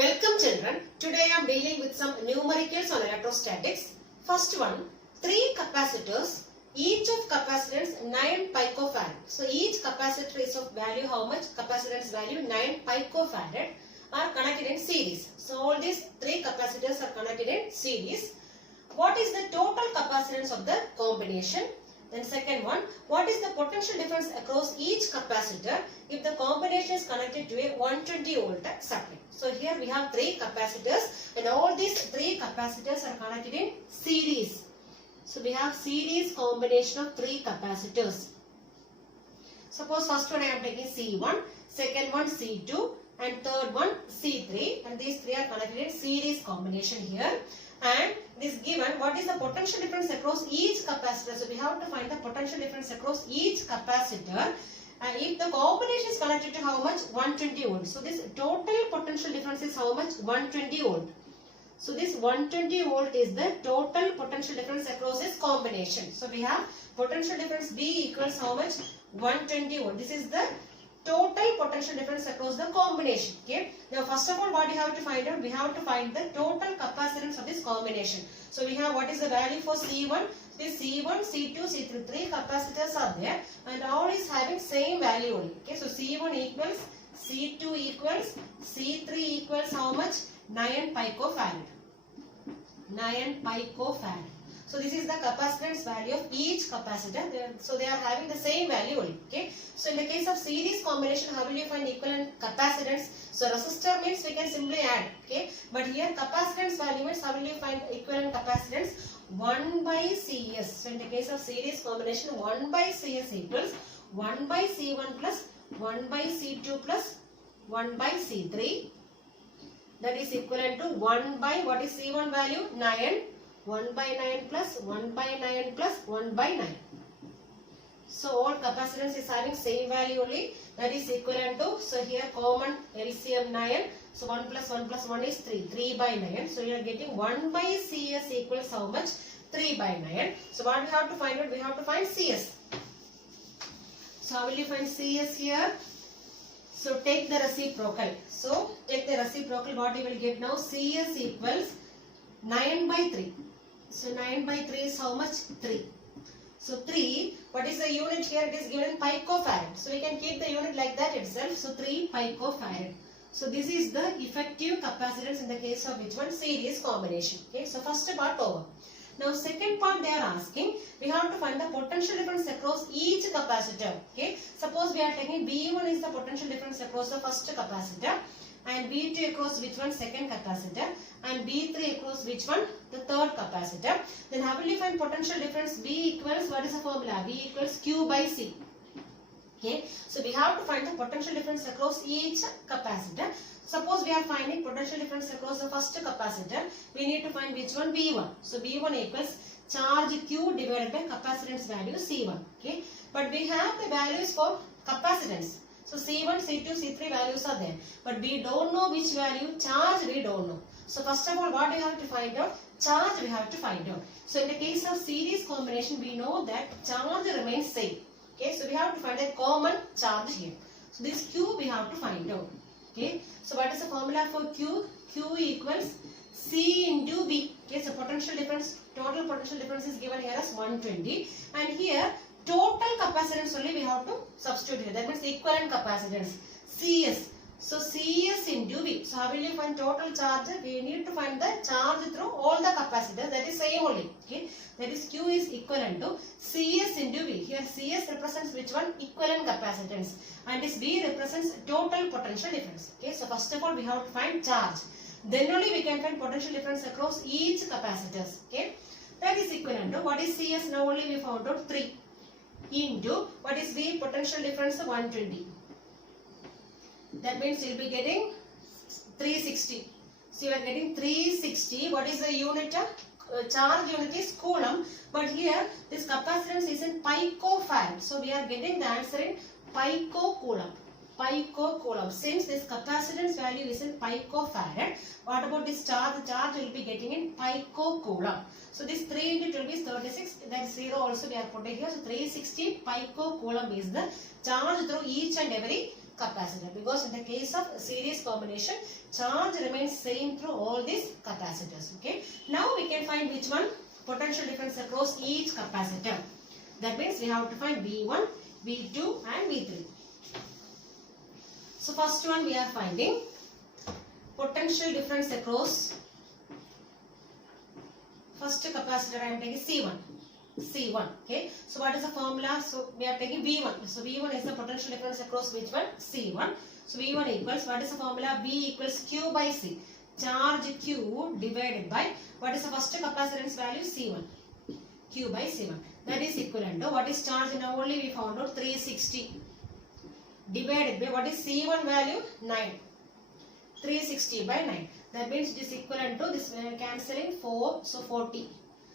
Welcome children. Today I am dealing with some numericals on electrostatics. First one, 3 capacitors, each of capacitance 9 picofarad. So each capacitor is of value how much? Capacitance value 9 picofarad are connected in series. So all these 3 capacitors are connected in series. What is the total capacitance of the combination? Then second one, what is the potential difference across each capacitor if the combination is connected to a 120 volt supply? So here we have 3 capacitors and all these 3 capacitors are connected in series. So we have series combination of 3 capacitors. Suppose first one I am taking C1, second one C2 and third one C3, and these 3 are connected in series combination here. And this given what is the potential difference across each capacitor. So we have to find the potential difference across each capacitor, and if the combination is connected to how much? 120 volt. So this total potential difference is how much? 120 volt. So this 120 volt is the total potential difference across this combination. So we have potential difference B equals how much? 120 volt. This is the total potential difference across the combination. Okay. Now first of all, what you have to find out? We have to find the total capacitance of this combination. So we have what is the value for C1? This C1, C2, C3, 3 capacitors are there and all is having same value only. Okay. So C1 equals, C2 equals, C3 equals how much? 9 picofarad. 9 picofarad. So this is the capacitance value of each capacitor. So they are having the same value only. Okay. So in the case of series combination, how will you find equivalent capacitance? So resistor means we can simply add. Okay. But here capacitance value means how will you find equivalent capacitance? 1 by CS. So in the case of series combination, 1 by CS equals 1 by C1 plus 1 by C2 plus 1 by C3. That is equivalent to 1 by what is C1 value? 9. 1 by 9 plus 1 by 9 plus 1 by 9. So all capacitance is having same value only. That is equivalent to, so here common LCM 9. So 1 plus 1 plus 1 is 3. 3 by 9. So you are getting 1 by CS equals how much? 3 by 9. So what we have to find out? We have to find CS. So how will you find CS here? So take the reciprocal. So take the reciprocal. What you will get now? CS equals 9 by 3. So 9 by 3 is how much? 3. So 3, what is the unit here? It is given in picofarad. So we can keep the unit like that itself. So 3 picofarad. So this is the effective capacitance in the case of which one? Series combination. Okay. So first part over. Now second part they are asking, we have to find the potential difference across each capacitor. Okay. Suppose we are taking B1 is the potential difference across the first capacitor, and B2 across which one? Second capacitor, and B3 across which one? The third capacitor. Then how will you find potential difference? B equals, what is the formula? B equals Q by C. Okay. So we have to find the potential difference across each capacitor. Suppose we are finding potential difference across the first capacitor, we need to find which one? B1. So B1 equals charge Q divided by capacitance value C1. Okay. But we have the values for capacitance. So C1, C2, C3 values are there. But we don't know which value. Charge we don't know. So first of all, what do you have to find out? Charge we have to find out. So in the case of series combination, we know that charge remains same. Okay. So we have to find a common charge here. So this Q we have to find out. Okay. So what is the formula for Q? Q equals C into V. Okay. So potential difference, total potential difference is given here as 120. And here total capacitance only we have to substitute here. That means equivalent capacitance. CS. So CS into V. So how will you find total charge? We need to find the charge through all the capacitors. That is same only. Okay. That is Q is equivalent to CS into V. Here CS represents which one? Equivalent capacitance. And this V represents total potential difference. Okay. So first of all we have to find charge. Then only we can find potential difference across each capacitors. Okay. That is equivalent to, what is CS? Now only we found out 3. Into, what is V? Potential difference 120. That means you will be getting 360. So you are getting 360. What is the unit? Charge unit is coulomb. But here this capacitance is in picofarad. So we are getting the answer in picocoulomb. Picocoulomb. Since this capacitance value is in picofarad, what about this charge? The charge will be getting in picocoulomb. So this 3 into 12 is 36. That 0 also we are putting here. So 360 picocoulomb is the charge through each and every capacitor, because in the case of series combination, charge remains same through all these capacitors. Okay. Now we can find which one potential difference across each capacitor. That means we have to find V1, V2 and V3. So first one we are finding potential difference across first capacitor. I am taking C1. C1. Okay. So what is the formula? So we are taking V1. So V1 is the potential difference across which one? C1. So V1 equals, what is the formula? V equals Q by C. Charge Q divided by, what is the first capacitance value? C1. Q by C1. That is equivalent to, what is charge now only we found out? 360. Divided by, what is C1 value? 9. 360 by 9. That means it is equivalent to, this we are cancelling 4. So 40.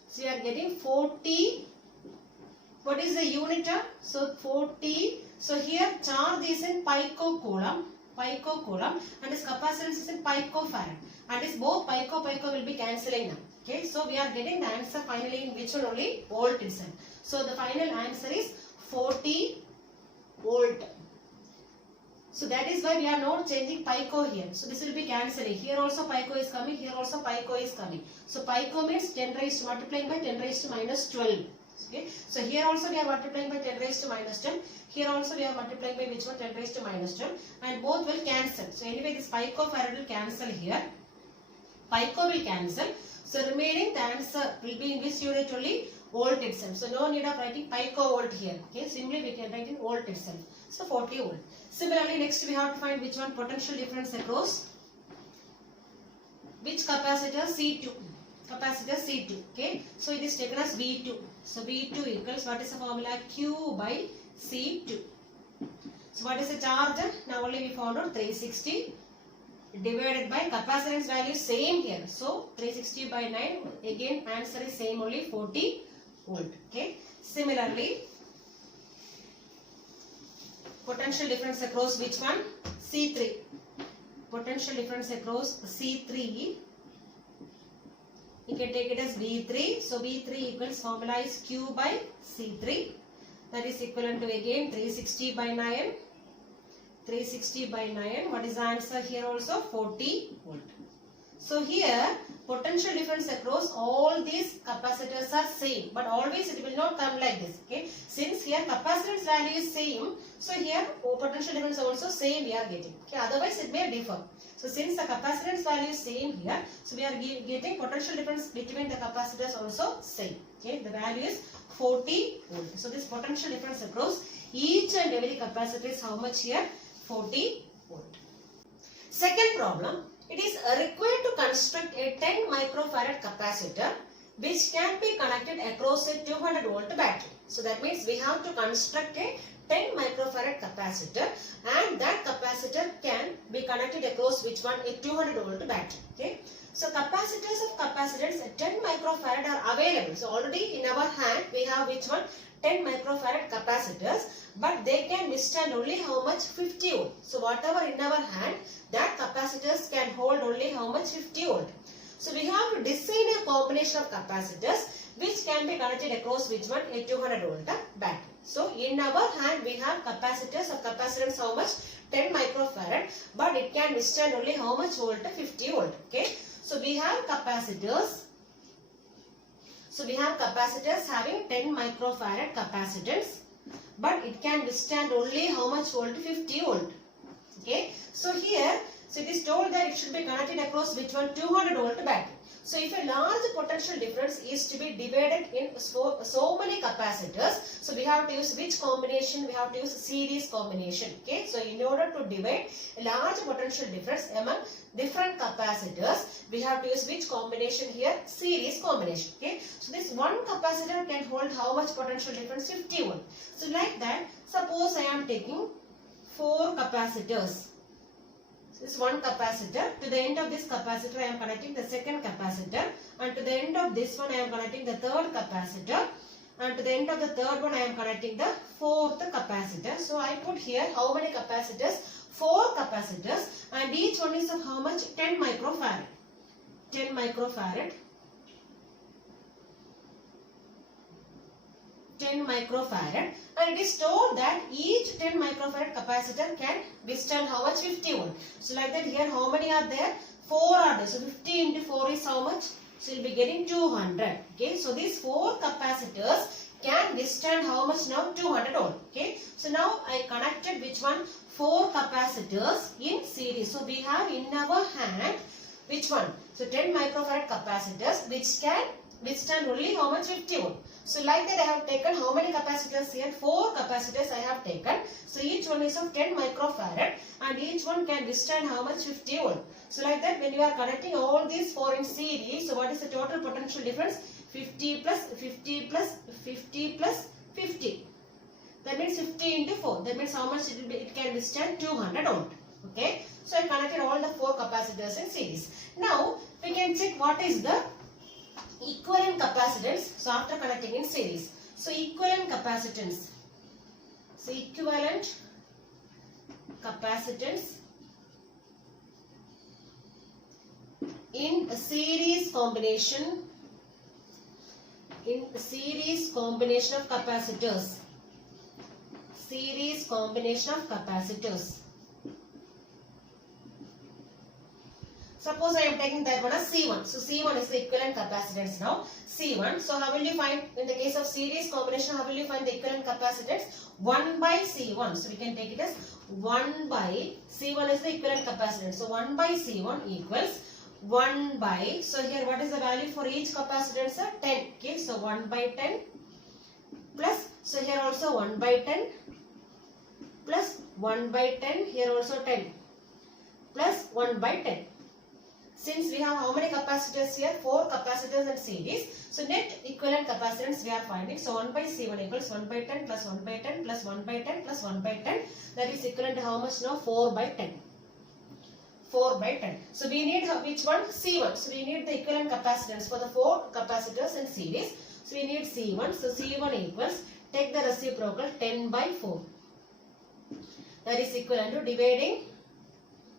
So we are getting 40. What is the unit term? So 40. So here charge is in picocoulomb. Picocoulomb. And this capacitance is in picofarad. And this both pico will be cancelling now. Okay. So we are getting the answer finally in which one only? Volt itself. So the final answer is 40 volt. So that is why we are not changing pico here. So this will be cancelling. Here also pico is coming. Here also pico is coming. So pico means 10 raised to multiplying by 10 raised to minus 12. Okay. So here also we are multiplying by 10 raised to minus 10. Here also we are multiplying by which one? 10 raised to minus 10. And both will cancel. So anyway this picofarad will cancel here. Pico will cancel. So remaining the answer will be in this unit only? Volt itself. So no need of writing pico volt here. Okay. Simply we can write in volt itself. So 40 volt. Similarly, next we have to find which one potential difference across which capacitor? C2. Capacitor C2. Okay. So it is taken as V2. So V2 equals, what is the formula? Q by C2. So what is the charge? Now only we found out 360 divided by capacitance value same here. So 360 by 9. Again answer is same only 40 volt. Okay. Similarly, potential difference across which one? C3. Potential difference across C3. You can take it as V3. So V3 equals, formula is Q by C3. That is equivalent to again 360 by 9. 360 by 9. What is the answer here also? 40 volt. So here potential difference across all these capacitors are same, but always it will not come like this. Okay. Since here capacitance value is same, so here potential difference also same we are getting. Okay. Otherwise it may differ. So since the capacitance value is same here, so we are getting potential difference between the capacitors also same. Okay. The value is 40 volt. So this potential difference across each and every capacitor is how much here? 40 volt. Second problem. It is required to construct a 10 microfarad capacitor which can be connected across a 200 volt battery. So that means we have to construct a 10 microfarad capacitor, and that capacitor can be connected across which one? A 200 volt battery. Okay. So capacitors of capacitance at 10 microfarad are available. So already in our hand we have which one? 10 microfarad capacitors, but they can withstand only how much? 50 volt. So whatever in our hand, that capacitors can hold only how much? 50 volt. So we have to design a combination of capacitors which can be connected across which one? A 200 volt battery. So in our hand we have capacitors of capacitance how much? 10 microfarad, but it can withstand only how much volt? 50 volt. Okay. So we have capacitors. So we have capacitors having 10 microfarad capacitance, but it can withstand only how much volt? 50 volt. Okay. So here, so it is told that it should be connected across which one? 200 volt battery. So if a large potential difference is to be divided in so many capacitors, so we have to use which combination? We have to use series combination. Okay. So in order to divide a large potential difference among different capacitors, we have to use which combination here? Series combination. Okay. So this one capacitor can hold how much potential difference? 50 volt. So like that, suppose I am taking 4 capacitors. This one capacitor. To the end of this capacitor I am connecting the second capacitor, and to the end of this one I am connecting the third capacitor, and to the end of the third one I am connecting the fourth capacitor. So I put here how many capacitors? 4 capacitors, and each one is of how much? 10 microfarad. 10 microfarad. 10 microfarad, and it is told that each 10 microfarad capacitor can withstand how much? 50 volt. So like that here how many are there? 4 are there. So 50 into 4 is how much? So you will be getting 200. Okay. So these 4 capacitors can withstand how much now? 200 volt. Okay. So now I connected which one? 4 capacitors in series. So we have in our hand which one? So 10 microfarad capacitors which can withstand only how much? 50 volt. So like that I have taken how many capacitors here? 4 capacitors I have taken. So each one is of 10 microfarad and each one can withstand how much? 50 volt. So like that when you are connecting all these 4 in series, so what is the total potential difference? 50 plus 50 plus 50 plus 50. That means 50 into 4. That means how much it will be? It can withstand 200 volt. Okay. So I connected all the 4 capacitors in series. Now we can check what is the equivalent capacitance. So after connecting in series. So equivalent capacitance. So equivalent capacitance in a series combination. In a series combination of capacitors. Series combination of capacitors. Suppose I am taking that one as C1. So C1 is the equivalent capacitance now. C1. So how will you find in the case of series combination? How will you find the equivalent capacitance? 1 by C1. So we can take it as 1 by C1 is the equivalent capacitance. So 1 by C1 equals 1 by. So here what is the value for each capacitance? 10. Okay. So 1 by 10 plus. So here also 1 by 10 plus 1 by 10. Here also 10 plus 1 by 10. Since we have how many capacitors here? 4 capacitors in series. So net equivalent capacitance we are finding. So 1 by C1 equals 1 by 10 plus 1 by 10 plus 1 by 10 plus 1 by 10. That is equivalent to how much now? 4 by 10. 4 by 10. So we need which one? C1. So we need the equivalent capacitance for the 4 capacitors in series. So we need C1. So C1 equals, take the reciprocal 10 by 4. That is equivalent to dividing.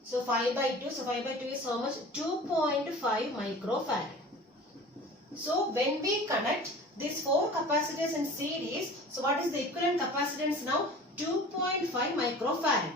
So 5 by 2. So 5 by 2 is how much? 2.5 microfarad. So when we connect these 4 capacitors in series, so what is the equivalent capacitance now? 2.5 microfarad.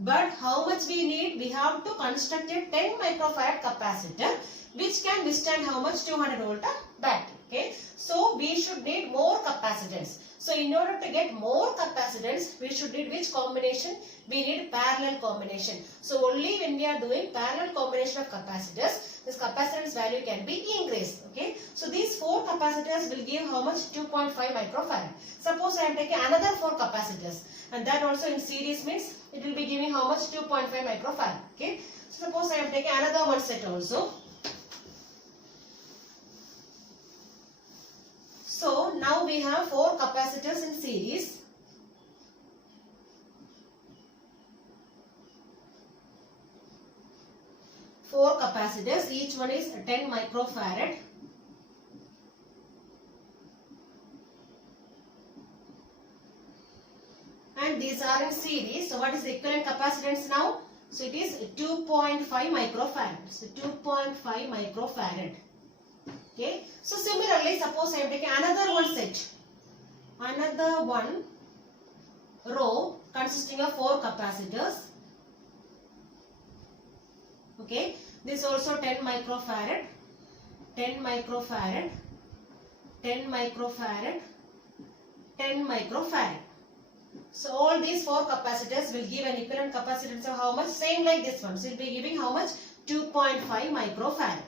But how much we need? We have to construct a 10 microfarad capacitor which can withstand how much? 200 volt battery. Okay. So we should need more capacitance. So in order to get more capacitance, we should need which combination? We need parallel combination. So only when we are doing parallel combination of capacitors, this capacitance value can be increased. Okay. So these 4 capacitors will give how much? 2.5 microfarad. Suppose I am taking another 4 capacitors and that also in series means it will be giving how much? 2.5 microfarad. Okay. So suppose I am taking another one set also. So now we have 4 capacitors in series. Four capacitors, each one is 10 microfarad. And these are in series. So what is the equivalent capacitance now? So it is 2.5 microfarad. So 2.5 microfarad. Okay. So similarly, suppose I am taking another one set. Another one row consisting of 4 capacitors. Okay. This also 10 microfarad, 10 microfarad, 10 microfarad, 10 microfarad. So all these 4 capacitors will give an equivalent capacitance of how much? Same like this one. So it will be giving how much? 2.5 microfarad.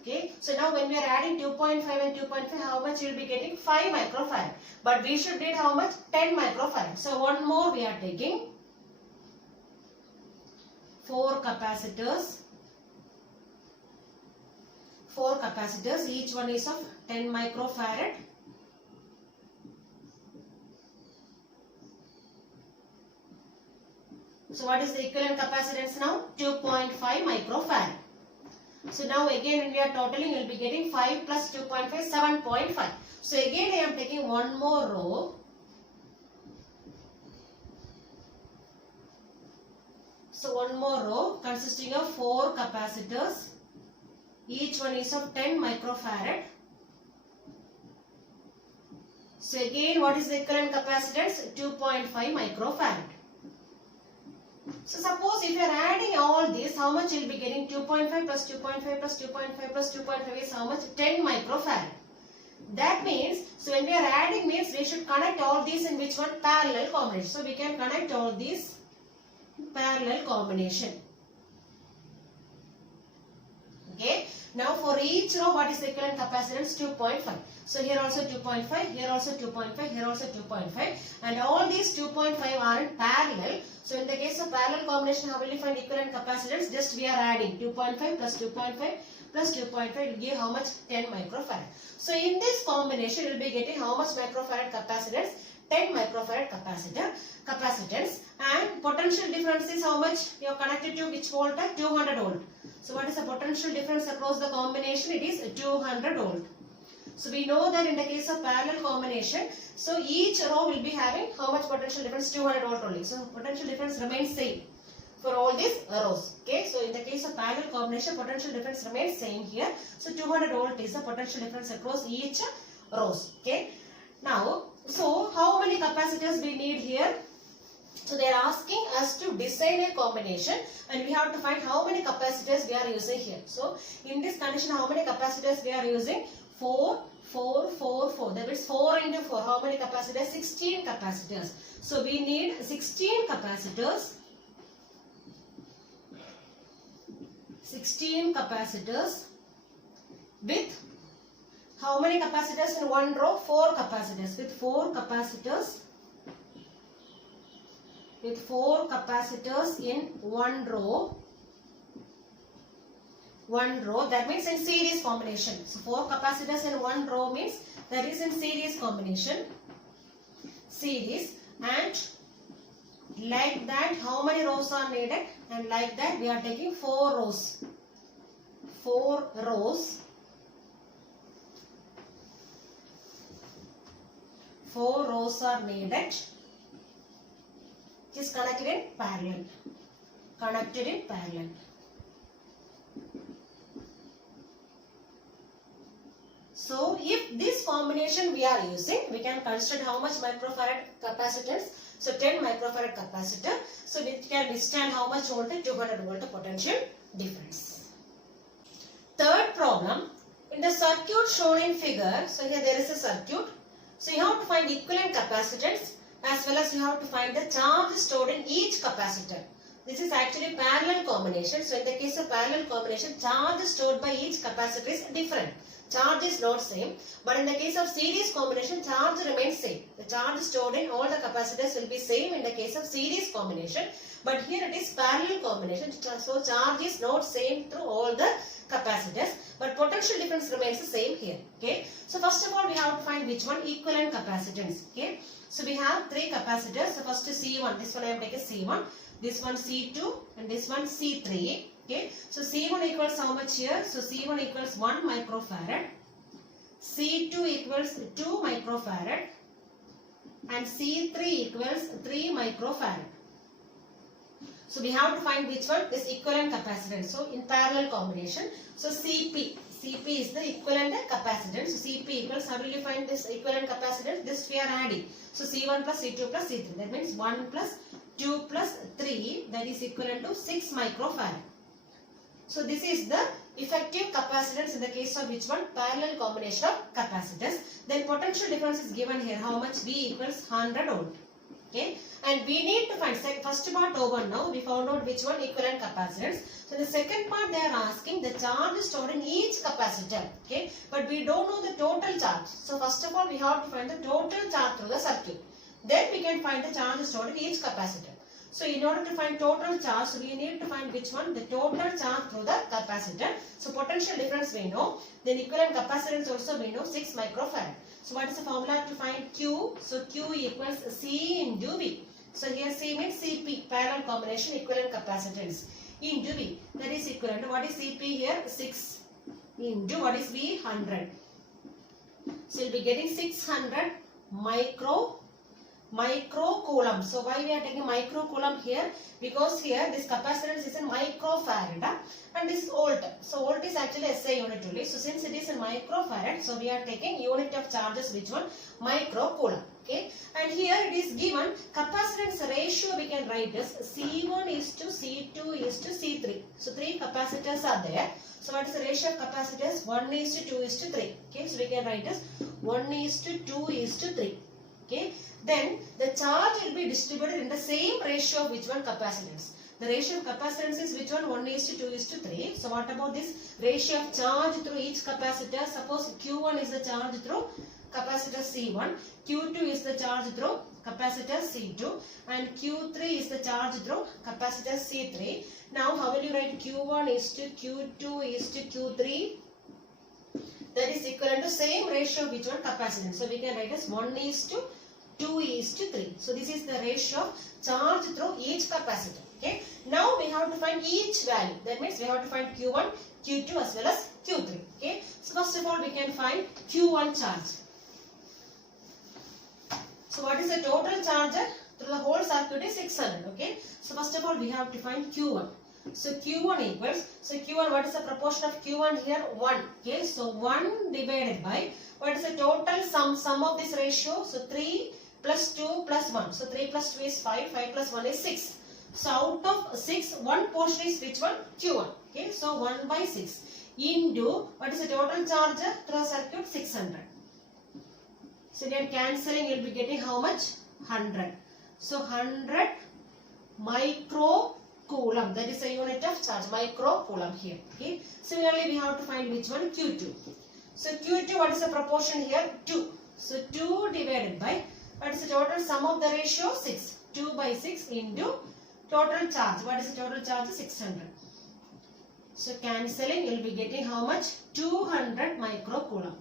Okay. So now when we are adding 2.5 and 2.5, how much you will be getting? 5 microfarad. But we should need how much? 10 microfarad. So one more we are taking. 4 capacitors. 4 capacitors. Each one is of 10 microfarad. So what is the equivalent capacitance now? 2.5 microfarad. So now again when we are totaling, you will be getting 5 plus 2.5, 7.5. So again I am taking one more row. So one more row consisting of 4 capacitors. Each one is of 10 microfarad. So again, what is the equivalent capacitance? 2.5 microfarad. So suppose if you are adding all this, how much you will be getting? 2.5 plus 2.5 plus 2.5 plus 2.5 is how much? 10 microfarad. That means, so when we are adding means we should connect all these in which one? Parallel combination. So we can connect all these parallel combination. Okay. Now for each row, what is the equivalent capacitance? 2.5. So here also 2.5, here also 2.5, here also 2.5, and all these 2.5 are in parallel. So in the case of parallel combination, how will you find equivalent capacitance? Just we are adding 2.5 plus 2.5 plus 2.5 will give how much? 10 microfarad. So in this combination, you will be getting how much microfarad capacitance? 10 microfarad capacitance, and potential difference is how much? You are connected to which voltage? 200 volt. So what is the potential difference across the combination? It is 200 volt. So we know that in the case of parallel combination, so each row will be having how much potential difference? 200 volt only. So potential difference remains same for all these rows. Okay. So in the case of parallel combination, potential difference remains same here. So 200 volt is the potential difference across each rows. Okay. Now, so how many capacitors we need here? So they are asking us to design a combination, and we have to find how many capacitors we are using here. So in this condition, how many capacitors we are using? 4, 4, 4, 4. That means 4 into 4. How many capacitors? 16 capacitors. So we need 16 capacitors. 16 capacitors with how many capacitors in one row? 4 capacitors. With 4 capacitors. With 4 capacitors in one row. That means in series combination. So 4 capacitors in one row means that is in series combination. Series, and like that how many rows are needed? And like that we are taking 4 rows. 4 rows. 4 rows are needed. It is connected in parallel. Connected in parallel. So if this combination we are using, we can consider how much microfarad capacitance. So 10 microfarad capacitor. So it can withstand how much voltage? 200 volt potential difference. Third problem, in the circuit shown in figure, so here there is a circuit. So you have to find equivalent capacitance as well as you have to find the charge stored in each capacitor. This is actually parallel combination. So in the case of parallel combination, charge stored by each capacitor is different. Charge is not same. But in the case of series combination, charge remains same. The charge stored in all the capacitors will be same in the case of series combination. But here it is parallel combination. So charge is not same through all the capacitors. But potential difference remains the same here. Okay. So first of all, we have to find which one? Equivalent capacitance. Okay. So we have 3 capacitors. So first C1. This one I am taking C1. This one C2 and this one C3. Okay. So C1 equals how much here? So C1 equals 1 microfarad. C2 equals 2 microfarad. And C3 equals 3 microfarad. So we have to find which one? This equivalent capacitance. So in parallel combination. So CP is the equivalent capacitance. So CP equals, how will you find this equivalent capacitance? This we are adding. So C1 plus C2 plus C3. That means 1 plus 2 plus 3, that is equivalent to 6 microfarad. So this is the effective capacitance in the case of which one? Parallel combination of capacitors. Then potential difference is given here. How much? V equals 100 volt. Okay. And we need to find, first part over now. We found out which one? Equivalent capacitance. So the second part they are asking the charge stored in each capacitor. Okay. But we don't know the total charge. So first of all we have to find the total charge through the circuit. Then we can find the charge stored in each capacitor. So in order to find total charge, we need to find which one? The total charge through the capacitor. So potential difference we know. Then equivalent capacitance also we know, 6 microfarad. So what is the formula to find Q? So Q equals C into V. So here C means CP, parallel combination equivalent capacitance, into V. That is equivalent to, what is CP here? 6 into, what is V? 100. So you'll be getting 600 microfarad. microcoulomb. So why we are taking microcoulomb here? Because here this capacitance is in microfarad and this is volt. So volt is actually SI unit only. So since it is in microfarad, so we are taking unit of charges, which one? Microcoulomb. Okay, and here it is given capacitance ratio we can write as C1 is to C2 is to C3. So three capacitors are there. So what is the ratio of capacitors? 1 is to 2 is to 3. Okay, so we can write as 1 is to 2 is to 3. Okay, then the charge will be distributed in the same ratio of which one? Capacitance. The ratio of capacitance is which one? 1 is to 2 is to 3. So what about this ratio of charge through each capacitor? Suppose Q1 is the charge through capacitor C1, Q2 is the charge through capacitor C2 and Q3 is the charge through capacitor C3. Now how will you write? Q1 is to Q2 is to Q3. That is equivalent to same ratio of which one? Capacitance. So we can write as 1 is to 2 is to 3. So this is the ratio of charge through each capacitor. Okay. Now we have to find each value. That means we have to find Q1, Q2 as well as Q3. Okay. So first of all we can find Q1 charge. So what is the total charge through the whole circuit is 600. Okay. So first of all we have to find Q1. So Q1 equals, so Q1, what is the proportion of Q1 here? 1. Okay. So 1 divided by, what is the total sum of this ratio? So 3 plus 2 plus 1. So 3 plus 2 is 5, 5 plus 1 is 6. So out of 6, one portion is which one? Q1. Okay. So 1 by 6 into, what is the total charge through a circuit? 600. So we are cancelling, you will be getting how much? 100. So 100 microcoulomb, that is the unit of charge, microcoulomb here. Okay. Similarly, we have to find which one? Q2. So Q2, what is the proportion here? 2. So 2 divided by, what is the total sum of the ratio? 6. 2 by 6 into total charge. What is the total charge? 600. So cancelling, you will be getting how much? 200 microcoulomb.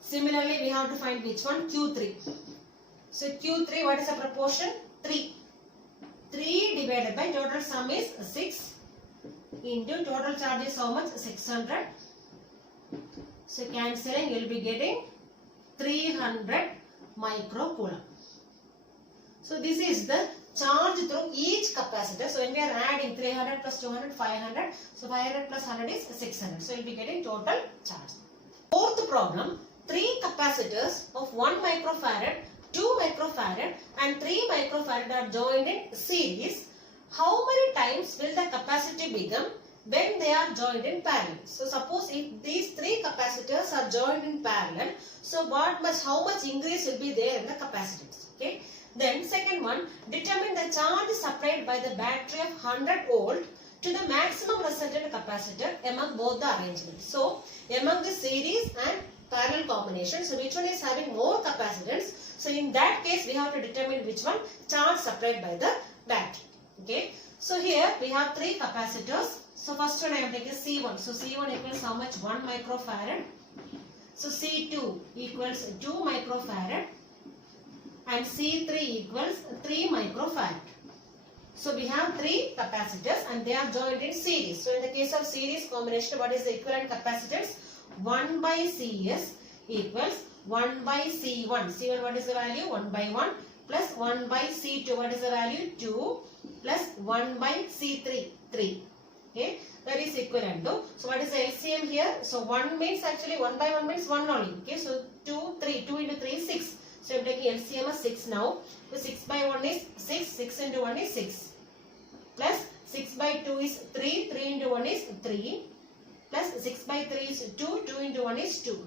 Similarly, we have to find which one? Q3. So Q3, what is the proportion? 3. 3 divided by total sum is 6 into total charge is how much? 600. So cancelling, you will be getting 300 microcoulomb. So this is the charge through each capacitor. So when we are adding 300 plus 200, 500. So 500 plus 100 is 600. So you will be getting total charge. Fourth problem. 3 capacitors of 1 microfarad, 2 microfarad and 3 microfarad are joined in series. How many times will the capacity become when they are joined in parallel? So suppose if these 3 capacitors are joined in parallel, so how much increase will be there in the capacitance? Okay. Then second one, determine the charge supplied by the battery of 100 volt to the maximum resultant capacitor among both the arrangements. So among the series and parallel combination, so which one is having more capacitance? So in that case we have to determine which one? Charge supplied by the battery. Okay. So here we have 3 capacitors. So first one I am taking C1. So C1 equals how much? 1 microfarad. So C2 equals 2 microfarad and C3 equals 3 microfarad. So we have 3 capacitors and they are joined in series. So in the case of series combination, what is the equivalent capacitance? 1 by CS equals 1 by C1. C1, what is the value? 1 by 1 plus 1 by C2. What is the value? 2 plus 1 by C3. 3. Okay. That is equivalent to. So what is the LCM here? So 1 means actually 1 by 1 means 1 only. Okay. So 2, 3. 2 into 3 is 6. So I am taking LCM as 6 now. So 6 by 1 is 6. 6 into 1 is 6. Plus 6 by 2 is 3. 3 into 1 is 3. Plus 6 by 3 is 2. 2 into 1 is 2.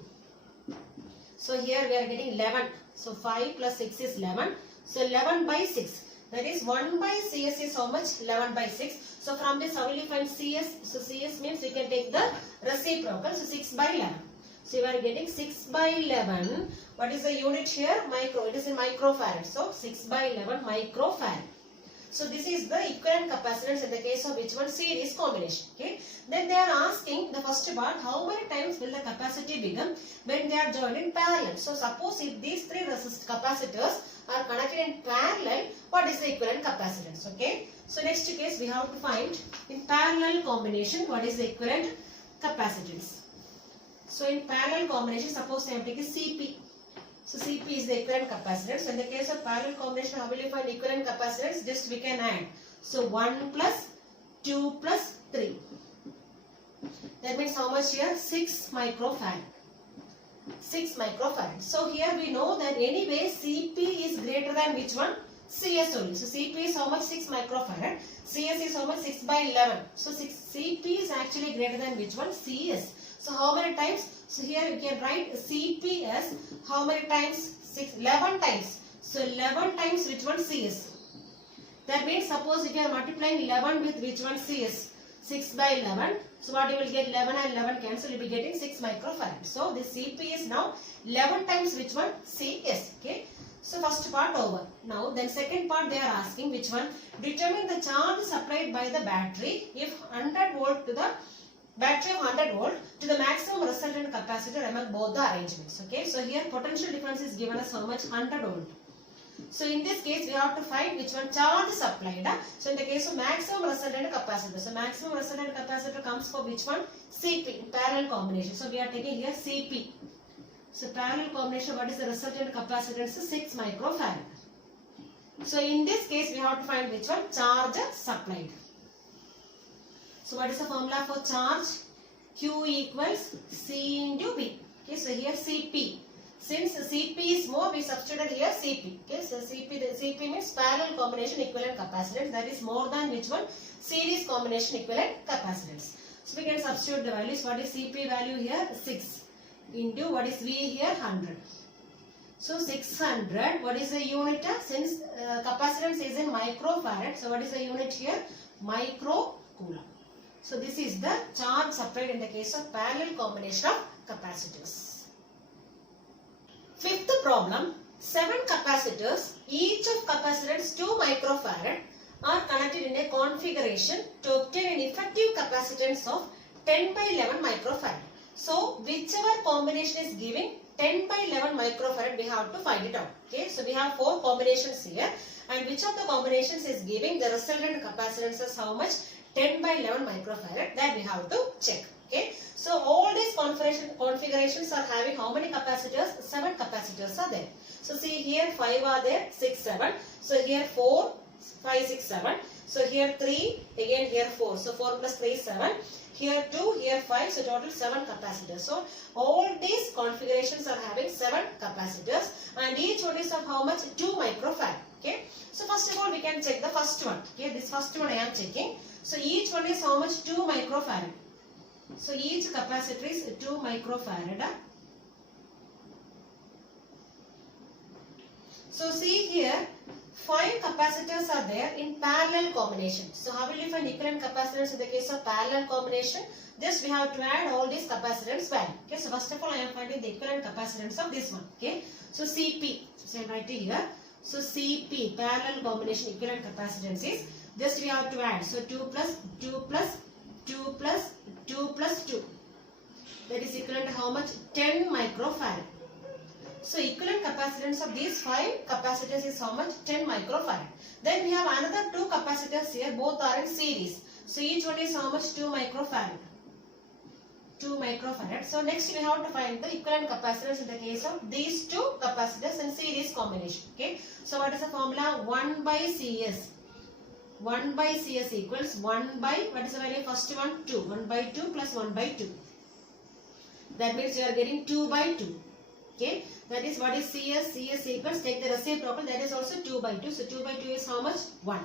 So here we are getting 11. So 5 plus 6 is 11. So 11 by 6. That is 1 by CS is how much? 11 by 6. So from this how will you find CS? So CS means we can take the reciprocal. So 6 by 11. So you are getting 6 by 11. What is the unit here? Micro. It is in microfarad. So 6 by 11 microfarad. So this is the equivalent capacitance in the case of which one? Series combination. Okay. Then they are asking the first part, how many times will the capacity become when they are joined in parallel? So suppose if these 3 capacitors are connected in parallel, what is the equivalent capacitance? Okay. So next case we have to find in parallel combination what is the equivalent capacitance. So in parallel combination, suppose I am taking CP. So Cp is the equivalent capacitance. So in the case of parallel combination, how will you find equivalent capacitance? Just we can add. So 1 plus 2 plus 3. That means how much here? 6 microfarad. 6 microfarad. So here we know that anyway Cp is greater than which one? Cs only. So Cp is how much? 6 microfarad. Cs is how much? 6 by 11. So Cp is actually greater than which one? Cs. So how many times? So here you can write Cp as how many times? 11 times. So 11 times which one? Cs. That means suppose if you are multiplying 11 with which one? Cs. 6 by 11. So what you will get? 11 and 11 cancel. You will be getting 6 microfarad. So this Cp is now 11 times which one? Cs. Okay. So first part over. Now then second part they are asking which one? Determine the charge supplied by the battery if 100 volt to the battery of 100 volt to the maximum resultant capacitor among both the arrangements. Okay. So here potential difference is given as how much? 100 volt. So in this case we have to find which one? Charge supplied. So in the case of maximum resultant capacitor. So maximum resultant capacitor comes for which one? Cp, parallel combination. So we are taking here Cp. So parallel combination, what is the resultant capacitance? 6 microfarad. So in this case we have to find which one? Charge supplied. So what is the formula for charge? Q equals C into V. Okay, so here Cp. Since Cp is more, we substituted here Cp. Okay, so Cp means parallel combination equivalent capacitance. That is more than which one? Series combination equivalent capacitance. So we can substitute the values. What is Cp value here? 6 into what is V here? 100. So 600. What is the unit? Since capacitance is in microfarad. So what is the unit here? Microcoulomb. So this is the charge supplied in the case of parallel combination of capacitors. Fifth problem, 7 capacitors, each of capacitance 2 microfarad are connected in a configuration to obtain an effective capacitance of 10 by 11 microfarad. So whichever combination is giving 10 by 11 microfarad, we have to find it out. Okay, so we have 4 combinations here, and which of the combinations is giving the resultant capacitance as how much? 10 by 11 microfarad, that we have to check. Okay, so all these configurations are having how many capacitors? 7 capacitors are there. So see here 5 are there, 6, 7. So here 4, 5, 6, 7. So here 3, again here 4. So 4 plus 3 is 7. Here 2, here 5. So total 7 capacitors. So all these configurations are having 7 capacitors, and each one is of how much? 2 microfarad. Okay. So first of all we can check the first one. Okay, this first one I am checking. So each one is how much? 2 microfarad. So each capacitor is 2 microfarad. So see here 5 capacitors are there in parallel combination. So how will you find equivalent capacitance in the case of parallel combination? Just we have to add all these capacitance value. Okay, so first of all I am finding the equivalent capacitance of this one. Okay, so Cp. So I am writing here. So Cp, parallel combination equivalent capacitance is, just we have to add. So 2 plus 2 plus 2 plus 2 plus 2. That is equivalent to how much? 10 microfarad. So equivalent capacitance of these 5 capacitors is how much? 10 microfarad. Then we have another 2 capacitors here. Both are in series. So each one is how much? 2 microfarad. 2 microfarad. So next we have to find the equivalent capacitance in the case of these 2 capacitors in series combination. Okay. So what is the formula? 1 by Cs. 1 by Cs equals 1 by, what is the value? First one 2. 1 by 2 plus 1 by 2. That means you are getting 2 by 2. Okay. That is what is Cs? Cs equals, take the reciprocal, that is also 2 by 2. So 2 by 2 is how much? 1.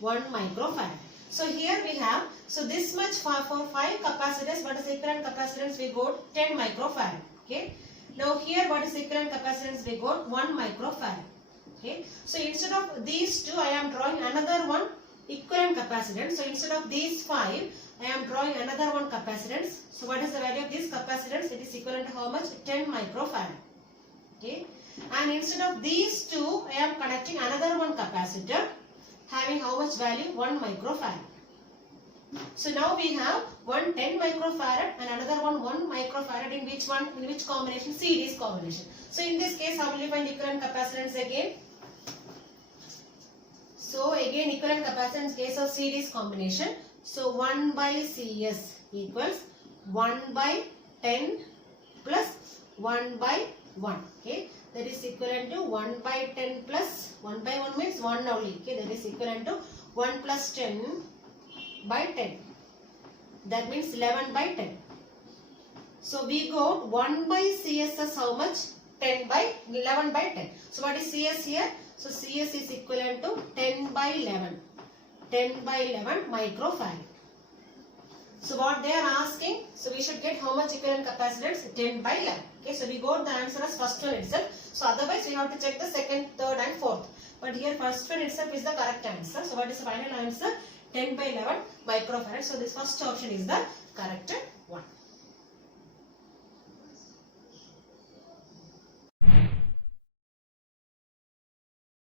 1 microfarad. So here we have, so this much for 5 capacitors, what is the equivalent capacitance? We got 10 microfarad. Okay. Now here what is the equivalent capacitance? We got 1 microfarad. Okay. So instead of these 2, I am drawing another one equivalent capacitance. So instead of these 5, I am drawing another one capacitance. So what is the value of this capacitance? It is equivalent to how much? 10 microfarad. Okay. And instead of these 2, I am connecting another one capacitor having how much value? 1 microfarad. So now we have one 10 microfarad and another one 1 microfarad in which one? In which combination? Series combination. So in this case, how will you find equivalent capacitance again? So again equivalent capacitance case of series combination. So 1 by Cs equals 1 by 10 plus 1 by 1. Okay. that is equivalent to 1 by 10 plus 1 by 1 means 1 only. Okay, that is equivalent to 1 plus 10 by 10. That means 11 by 10. So we got 1 by CS as how much? 10 by 11 by 10. So what is CS here? So CS is equivalent to 10 by 11. 10 by 11 microfarad. So what they are asking, so we should get how much equivalent capacitance? 10 by 11. Okay, so we got the answer as first one itself. So otherwise we have to check the second, third and fourth. But here first one itself is the correct answer. So what is the final answer? 10 by 11 microfarad. So this first option is the correct